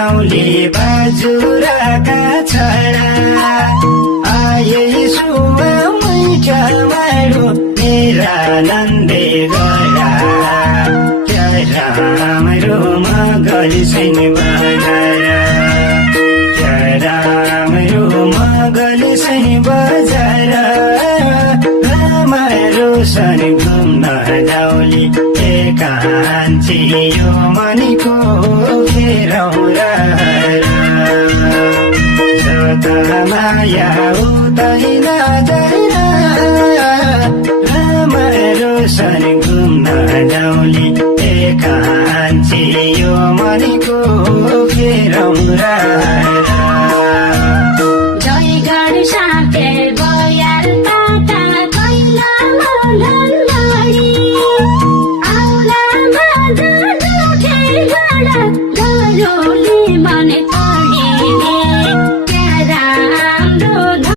गाउँले बाजुराका छोरा आए सुवामै ठमाडो मेरा नन्दे गरा क्या राम्रो मगल छैन बजार क्या राम्रो मगल छैन बजार राम्रो सन घुम्न जाउली कान्छी यो मनीको घेरौँ माया उतै नजान राम्रो सन घुम्न जाउली कान्छी यो मनीको घेरौँ